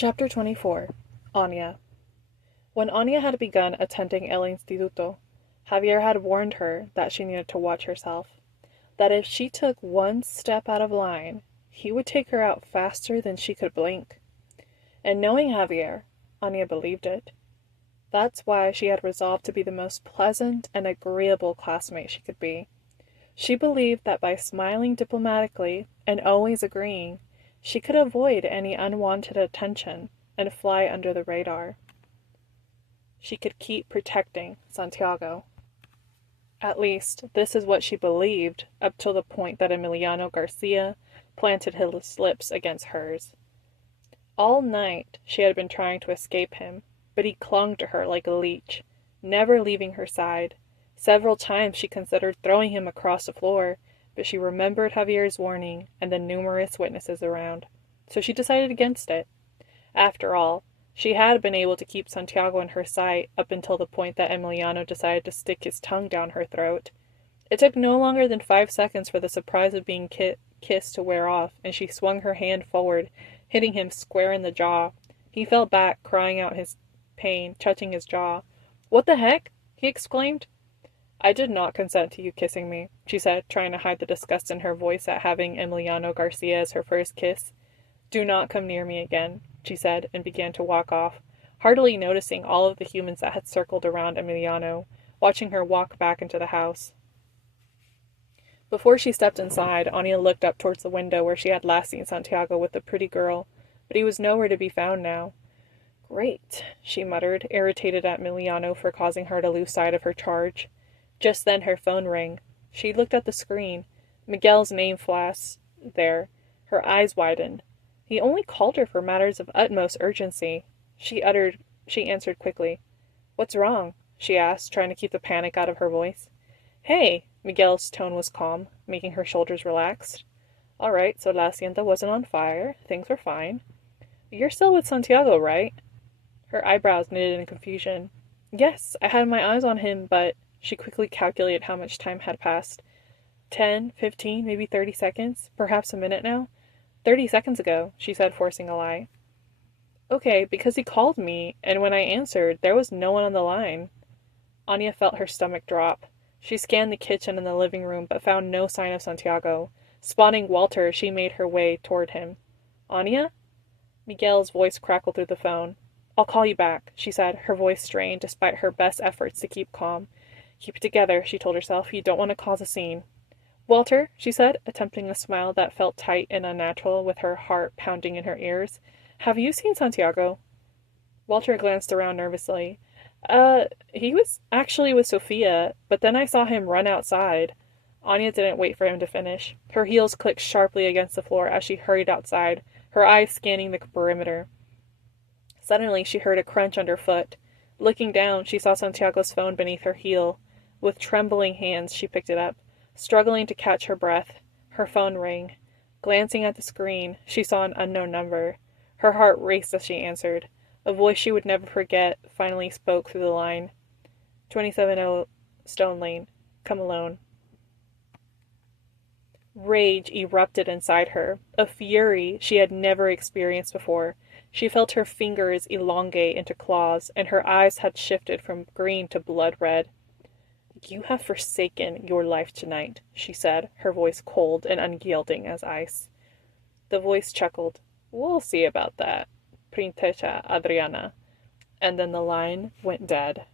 Chapter 24. Anya. When Anya had begun attending El Instituto, Javier had warned her that she needed to watch herself, that if she took one step out of line, he would take her out faster than she could blink. And knowing Javier, Anya believed it. That's why she had resolved to be the most pleasant and agreeable classmate she could be. She believed that by smiling diplomatically and always agreeing, she could avoid any unwanted attention and fly under the radar. She could keep protecting Santiago. At least, this is what she believed up till the point that Emiliano Garcia planted his lips against hers. All night she had been trying to escape him, but he clung to her like a leech, never leaving her side. Several times she considered throwing him across the floor, but she remembered Javier's warning and the numerous witnesses around, so she decided against it. After all, she had been able to keep Santiago in her sight up until the point that Emiliano decided to stick his tongue down her throat. It took no longer than 5 seconds for the surprise of being kissed to wear off, and she swung her hand forward, hitting him square in the jaw. He fell back, crying out his pain, touching his jaw. "What the heck?" he exclaimed. "I did not consent to you kissing me," she said, trying to hide the disgust in her voice at having Emiliano Garcia as her first kiss. "Do not come near me again," she said, and began to walk off, hardly noticing all of the humans that had circled around Emiliano, watching her walk back into the house. Before she stepped inside, Anya looked up towards the window where she had last seen Santiago with the pretty girl, but he was nowhere to be found now. "Great," she muttered, irritated at Emiliano for causing her to lose sight of her charge. Just then her phone rang. She looked at the screen. Miguel's name flashed there. Her eyes widened. He only called her for matters of utmost urgency. She answered quickly. "What's wrong?" she asked, trying to keep the panic out of her voice. "Hey!" Miguel's tone was calm, making her shoulders relaxed. "All right, so La Hacienda wasn't on fire. Things were fine. You're still with Santiago, right?" Her eyebrows knitted in confusion. "Yes, I had my eyes on him, but..." She quickly calculated how much time had passed. 10, 15, maybe 30 seconds? Perhaps a minute now? 30 seconds ago, she said, forcing a lie. "Okay, because he called me, and when I answered, there was no one on the line." Anya felt her stomach drop. She scanned the kitchen and the living room, but found no sign of Santiago. Spotting Walter, she made her way toward him. "Anya?" Miguel's voice crackled through the phone. "I'll call you back," she said, her voice strained despite her best efforts to keep calm. "Keep it together," she told herself. "You don't want to cause a scene." "Walter," she said, attempting a smile that felt tight and unnatural with her heart pounding in her ears. "Have you seen Santiago?" Walter glanced around nervously. He was actually with Sophia, but then I saw him run outside." Anya didn't wait for him to finish. Her heels clicked sharply against the floor as she hurried outside, her eyes scanning the perimeter. Suddenly, she heard a crunch underfoot. Looking down, she saw Santiago's phone beneath her heel. With trembling hands, she picked it up. Struggling to catch her breath, her phone rang. Glancing at the screen, she saw an unknown number. Her heart raced as she answered. A voice she would never forget finally spoke through the line. 270 Stone Lane. Come alone. Rage erupted inside her, a fury she had never experienced before. She felt her fingers elongate into claws, and her eyes had shifted from green to blood red. "You have forsaken your life tonight," she said, her voice cold and unyielding as ice. The voice chuckled. "We'll see about that, Princesa Adriana." And then the line went dead.